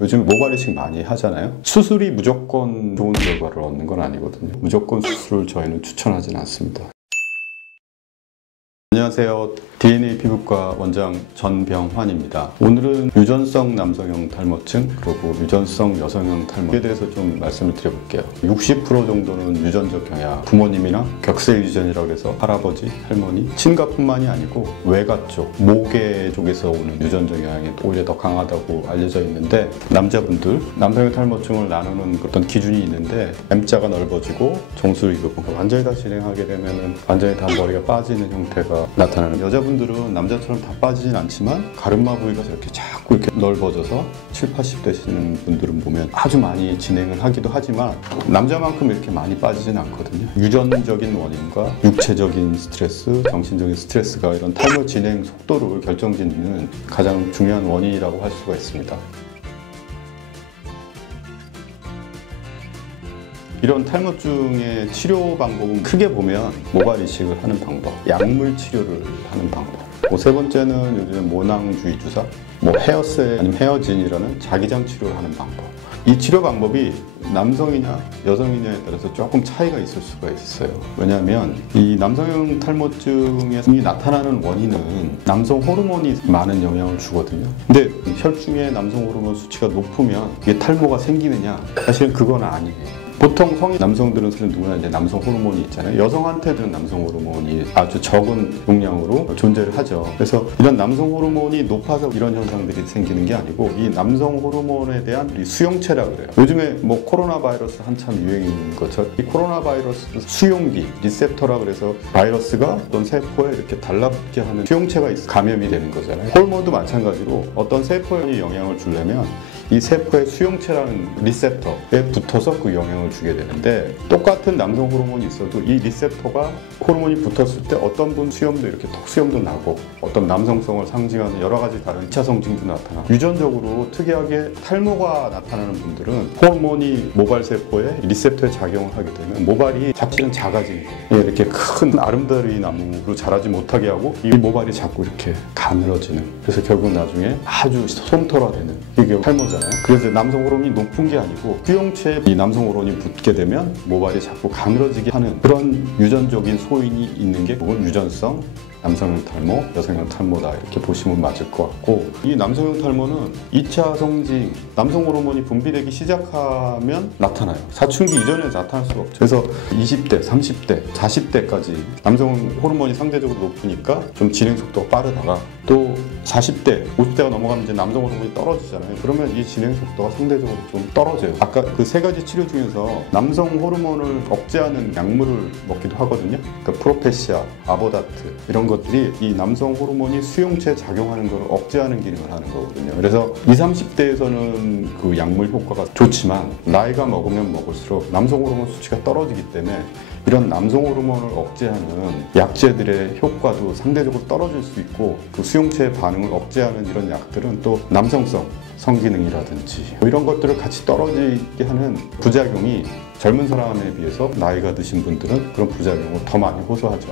요즘 모발이식 많이 하잖아요. 수술이 무조건 좋은 결과를 얻는 건 아니거든요. 무조건 수술을 저희는 추천하진 않습니다. 안녕하세요. DNA 피부과 원장 전병환입니다. 오늘은 유전성 남성형 탈모증 그리고 유전성 여성형 탈모에 대해서 좀 말씀을 드려볼게요. 60% 정도는 유전적 경향, 부모님이나 격세 유전이라고 해서 할아버지, 할머니, 친가뿐만이 아니고 외가 쪽, 모계 쪽에서 오는 유전적 영향이 오히려 더 강하다고 알려져 있는데, 남자분들 남성형 탈모증을 나누는 어떤 기준이 있는데, M자가 넓어지고 종수리 부분 완전히 다 진행하게 되면 완전히 다 머리가 빠지는 형태가 나타나는, 여자분들은 남자처럼 다 빠지진 않지만 가르마 부위가 저렇게 자꾸 이렇게 넓어져서 70, 80 되시는 분들은 보면 아주 많이 진행을 하기도 하지만 남자만큼 이렇게 많이 빠지진 않거든요. 유전적인 원인과 육체적인 스트레스, 정신적인 스트레스가 이런 탈모 진행 속도를 결정짓는 가장 중요한 원인이라고 할 수가 있습니다. 이런 탈모증의 치료 방법은 크게 보면 모발 이식을 하는 방법, 약물 치료를 하는 방법, 세 번째는 요즘 모낭주의 주사, 헤어셀 아니면 헤어진이라는 자기장 치료를 하는 방법. 이 치료 방법이 남성이냐 여성이냐에 따라서 조금 차이가 있을 수가 있어요. 왜냐하면 이 남성형 탈모증에 나타나는 원인은 남성 호르몬이 많은 영향을 주거든요. 근데 혈중의 남성 호르몬 수치가 높으면 이게 탈모가 생기느냐? 사실은 그건 아니에요. 보통 성인 남성들은 누구나 이제 남성 호르몬이 있잖아요. 여성한테는 남성 호르몬이 아주 적은 용량으로 존재를 하죠. 그래서 이런 남성 호르몬이 높아서 이런 현상들이 생기는 게 아니고, 이 남성 호르몬에 대한 수용체라 그래요. 요즘에 코로나 바이러스 한참 유행인 것처럼 이 코로나 바이러스 수용기, 리셉터라 그래서 바이러스가 어떤 세포에 이렇게 달라붙게 하는 수용체가 있어 감염이 되는 거잖아요. 호르몬도 마찬가지로 어떤 세포에 영향을 주려면 이 세포의 수용체라는 리셉터에 붙어서 그 영향을 주게 되는데, 똑같은 남성 호르몬이 있어도 이 리셉터가 호르몬이 붙었을 때 어떤 분 수염도 이렇게 턱 수염도 나고, 어떤 남성성을 상징하는 여러 가지 다른 2차 성징도 나타나고, 유전적으로 특이하게 탈모가 나타나는 분들은 호르몬이 모발 세포에 리셉터에 작용을 하게 되면 모발이 자체는 작아지는 거예요. 이렇게 큰 아름다리 나무로 자라지 못하게 하고 이 모발이 자꾸 이렇게 가늘어지는, 그래서 결국 나중에 아주 솜털화되는, 이게 탈모잖아요. 그래서 남성 호르몬이 높은 게 아니고 수용체에 이 남성 호르몬이 붙게 되면 모발이 자꾸 가늘어지게 하는 그런 유전적인 소인이 있는 게 그건 유전성 남성형 탈모, 여성형 탈모다, 이렇게 보시면 맞을 것 같고, 이 남성형 탈모는 2차 성징, 남성 호르몬이 분비되기 시작하면 나타나요. 사춘기 이전에 나타날 수가 없죠. 그래서 20대, 30대, 40대까지 남성 호르몬이 상대적으로 높으니까 좀 진행 속도가 빠르다가, 또 40대, 50대가 넘어가면 이제 남성 호르몬이 떨어지잖아요. 그러면 이 진행 속도가 상대적으로 좀 떨어져요. 아까 그 세 가지 치료 중에서 남성 호르몬을 억제하는 약물을 먹기도 하거든요. 그러니까 프로페시아, 아보다트 이런 것들이 이 남성 호르몬이 수용체에 작용하는 걸 억제하는 기능을 하는 거거든요. 그래서 20, 30대에서는 그 약물 효과가 좋지만 나이가 먹으면 먹을수록 남성 호르몬 수치가 떨어지기 때문에 이런 남성 호르몬을 억제하는 약제들의 효과도 상대적으로 떨어질 수 있고, 그 수용체의 반응을 억제하는 이런 약들은 또 남성성, 성기능이라든지 이런 것들을 같이 떨어지게 하는 부작용이 젊은 사람에 비해서 나이가 드신 분들은 그런 부작용을 더 많이 호소하죠.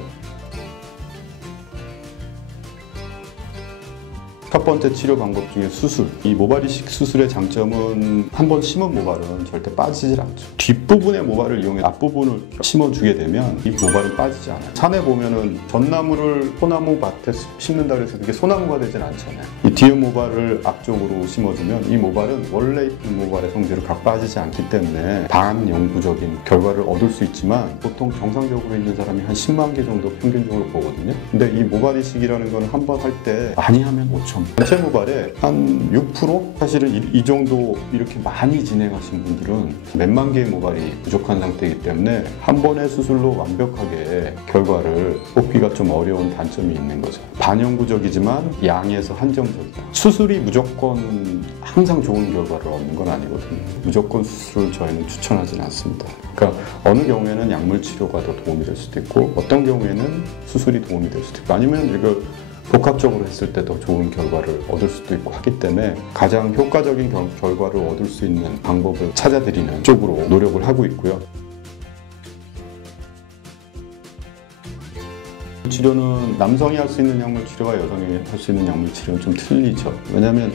첫 번째 치료 방법 중에 수술. 이 모발 이식 수술의 장점은 한 번 심은 모발은 절대 빠지질 않죠. 뒷부분의 모발을 이용해 앞부분을 심어주게 되면 이 모발은 빠지지 않아요. 산에 보면은 전나무를 소나무 밭에 심는다 그래서 그게 소나무가 되진 않잖아요. 이 뒤에 모발을 앞쪽으로 심어주면 이 모발은 원래 있는 모발의 성질을 각 빠지지 않기 때문에 반영구적인 결과를 얻을 수 있지만, 보통 정상적으로 있는 사람이 한 10만 개 정도 평균적으로 보거든요. 근데 이 모발 이식이라는 거는 한 번 할 때 많이 하면 5천. 전체 모발의 한 6%? 사실은 이 정도 이렇게 많이 진행하신 분들은 몇만 개의 모발이 부족한 상태이기 때문에 한 번의 수술로 완벽하게 결과를 뽑기가 좀 어려운 단점이 있는 거죠. 반영구적이지만 양에서 한정적이다. 수술이 무조건 항상 좋은 결과를 얻는 건 아니거든요. 무조건 수술을 저희는 추천하진 않습니다. 그러니까 어느 경우에는 약물 치료가 더 도움이 될 수도 있고, 어떤 경우에는 수술이 도움이 될 수도 있고, 아니면 이거 복합적으로 했을 때 더 좋은 결과를 얻을 수도 있고 하기 때문에 가장 효과적인 결과를 얻을 수 있는 방법을 찾아드리는 쪽으로 노력을 하고 있고요. 치료는 남성이 할 수 있는 약물 치료와 여성이 할 수 있는 약물 치료는 좀 틀리죠. 왜냐하면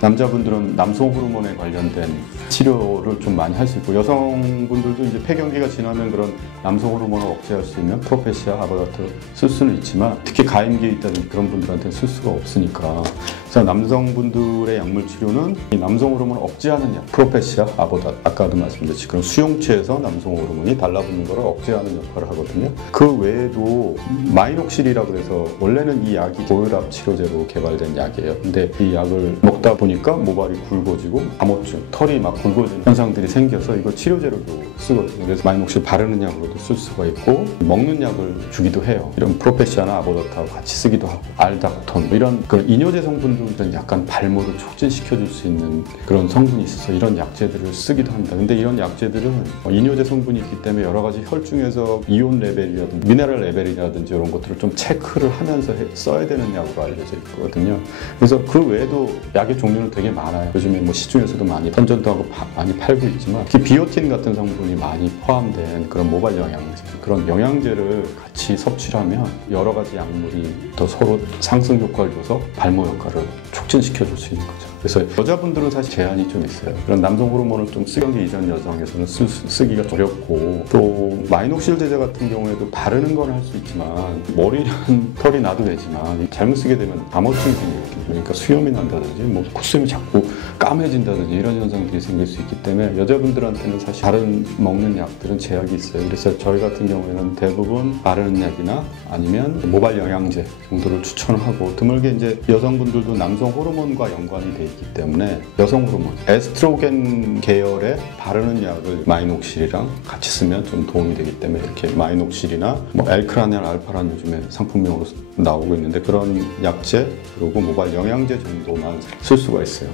남자분들은 남성 호르몬에 관련된 치료를 좀 많이 할 수 있고, 여성분들도 이제 폐경기가 지나면 그런 남성 호르몬을 억제할 수 있는 프로페시아, 아보다트 쓸 수는 있지만, 특히 가임기에 있다든지 그런 분들한테는 쓸 수가 없으니까, 그래서 남성분들의 약물 치료는 이 남성 호르몬을 억제하는 약, 프로페시아, 아보다트, 아까도 말씀드렸지 그런 수용체에서 남성 호르몬이 달라붙는 것을 억제하는 역할을 하거든요. 그 외에도 마이녹실이라고 해서, 원래는 이 약이 고혈압 치료제로 개발된 약이에요. 근데 이 약을 먹다 보니까 모발이 굵어지고 암호증, 털이 막 굵어지는 현상들이 생겨서 이걸 치료제로도 쓰거든요. 그래서 마이녹실 바르는 약으로도 쓸 수가 있고, 먹는 약을 주기도 해요. 이런 프로페시아나 아보다트하고 같이 쓰기도 하고, 알닥톤 이런 그 이뇨제 성분들은 약간 발모를 촉진시켜줄 수 있는 그런 성분이 있어서 이런 약제들을 쓰기도 합니다. 근데 이런 약제들은 이뇨제 성분이 있기 때문에 여러 가지 혈중에서 이온 레벨이라든지 미네랄 레벨이라든지 이런 것들을 좀 체크를 하면서 써야 되는 약으로 알려져 있거든요. 그래서 그 외에도 약의 종류는 되게 많아요. 요즘에 뭐 시중에서도 많이 선전도 하고 많이 팔고 있지만, 특히 비오틴 같은 성분이 많이 포함된 그런 모발 영양제, 그런 영양제를 같이 섭취를 하면 여러 가지 약물이 더 서로 상승 효과를 줘서 발모 효과를 촉진시켜 줄 수 있는 거죠. 그래서 여자분들은 사실 제한이 좀 있어요. 그런 남성 호르몬을 좀 쓰기 이전 여성에서는 쓰기가 어렵고, 또 마이녹실 제제 같은 경우에도 바르는 건 할 수 있지만, 머리는 털이 나도 되지만 잘못 쓰게 되면 암호증이 생기거든요. 그러니까 수염이 난다든지 뭐 콧수염이 자꾸 까매진다든지 이런 현상들이 생길 수 있기 때문에 여자분들한테는 사실 다른 먹는 약들은 제약이 있어요. 그래서 저희 같은 경우에는 대부분 바르는 약이나 아니면 모발 영양제 정도를 추천하고, 드물게 이제 여성분들도 남성 호르몬과 연관이 돼 있기 때문에 여성 호르몬, 에스트로겐 계열의 바르는 약을 마이녹실이랑 같이 쓰면 좀 도움이 되기 때문에, 이렇게 마이녹실이나 뭐 엘크라넬 알파란 요즘에 상품명으로 나오고 있는데, 그런 약제 그리고 모발 영양제 정도만 쓸 수가 있어요.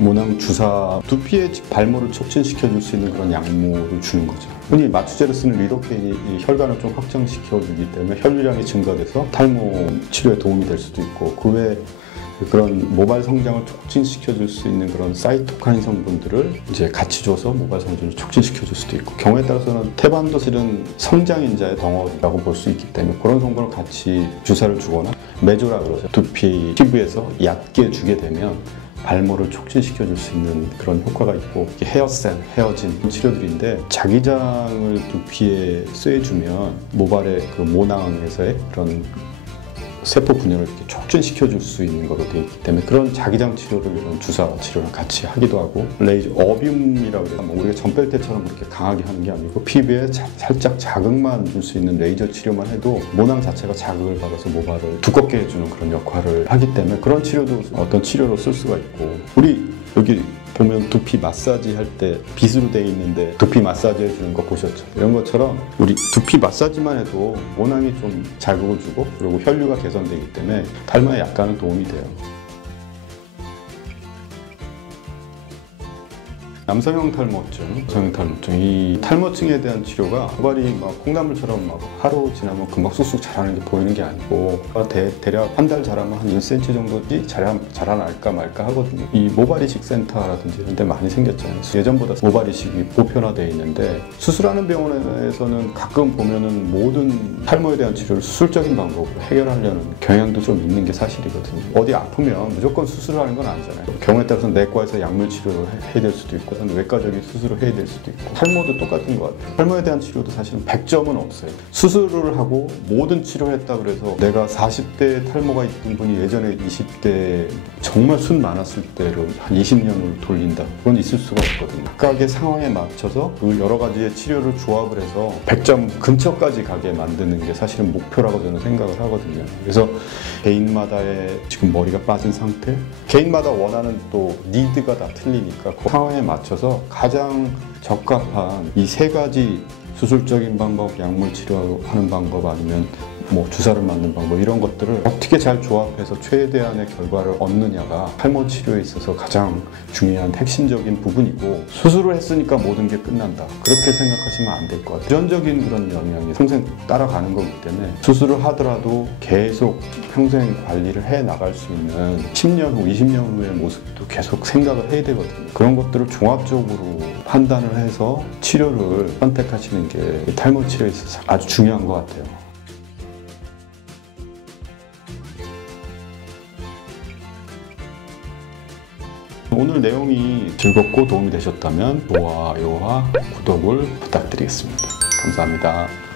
모낭 주사, 두피의 발모를 촉진시켜 줄 수 있는 그런 약물을 주는 거죠. 흔히 마취제로 쓰는 리도케인이 이 혈관을 좀 확장시켜 주기 때문에 혈류량이 증가돼서 탈모 치료에 도움이 될 수도 있고, 그 외에 그런 모발 성장을 촉진시켜 줄 수 있는 그런 사이토카인 성분들을 이제 같이 줘서 모발 성장을 촉진시켜 줄 수도 있고, 경우에 따라서는 테반도실은 성장인자의 덩어리라고 볼 수 있기 때문에 그런 성분을 같이 주사를 주거나, 메조라 그러죠. 두피 피부에서 얕게 주게 되면 발모를 촉진시켜 줄 수 있는 그런 효과가 있고, 헤어셀, 헤어진 치료들인데, 자기장을 두피에 쐬주면 모발의 그 모낭에서의 그런 세포 분열을 이렇게 촉진시켜 줄 수 있는 것으로 되어 있기 때문에, 그런 자기장 치료를 이런 주사 치료랑 같이 하기도 하고, 레이저 어뷸이라고 해서 우리가 전 뺄 때처럼 그렇게 강하게 하는 게 아니고 피부에 살짝 자극만 줄 수 있는 레이저 치료만 해도 모낭 자체가 자극을 받아서 모발을 두껍게 해주는 그런 역할을 하기 때문에, 그런 치료도 어떤 치료로 쓸 수가 있고, 우리 여기 보면 두피 마사지 할 때 빗으로 돼 있는데 두피 마사지 해주는 거 보셨죠? 이런 것처럼 우리 두피 마사지만 해도 모낭이 좀 자극을 주고, 그리고 혈류가 개선되기 때문에 탈모에 약간은 도움이 돼요. 남성형 탈모증, 여성형 탈모증, 이 탈모증에 대한 치료가 모발이 막 콩나물처럼 막 하루 지나면 금방 쑥쑥 자라는 게 보이는 게 아니고, 대략 한 달 자라면 한 1cm 정도씩 자라날까 말까 하거든요. 이 모발 이식 센터라든지 이런 데 많이 생겼잖아요. 예전보다 모발 이식이 보편화되어 있는데, 수술하는 병원에서는 가끔 보면은 모든 탈모에 대한 치료를 수술적인 방법으로 해결하려는 경향도 좀 있는 게 사실이거든요. 어디 아프면 무조건 수술을 하는 건 아니잖아요. 경우에 따라서는 내과에서 약물 치료를 해야 될 수도 있고, 외과적인 수술을 해야 될 수도 있고, 탈모도 똑같은 것 같아요. 탈모에 대한 치료도 사실은 100점은 없어요. 수술을 하고 모든 치료했다 그래서, 내가 40대 탈모가 있던 분이 예전에 20대 정말 순 많았을 때로 한 20년을 돌린다, 그건 있을 수가 없거든요. 각각의 상황에 맞춰서 그 여러 가지의 치료를 조합을 해서 100점 근처까지 가게 만드는 게 사실은 목표라고 저는 생각을 하거든요. 그래서 개인마다의 지금 머리가 빠진 상태, 개인마다 원하는 또 니드가 다 틀리니까 그 상황에 맞춰서 가장 적합한 이 세 가지, 수술적인 방법, 약물 치료하는 방법, 아니면 뭐 주사를 맞는 방법, 이런 것들을 어떻게 잘 조합해서 최대한의 결과를 얻느냐가 탈모 치료에 있어서 가장 중요한 핵심적인 부분이고, 수술을 했으니까 모든 게 끝난다, 그렇게 생각하시면 안 될 것 같아요. 유전적인 그런 영향이 평생 따라가는 거기 때문에, 수술을 하더라도 계속 평생 관리를 해 나갈 수 있는 10년 후, 20년 후의 모습도 계속 생각을 해야 되거든요. 그런 것들을 종합적으로 판단을 해서 치료를 선택하시는 게 탈모 치료에 있어서 아주 중요한 것 같아요. 오늘 내용이 즐겁고 도움이 되셨다면 좋아요와 구독을 부탁드리겠습니다. 감사합니다.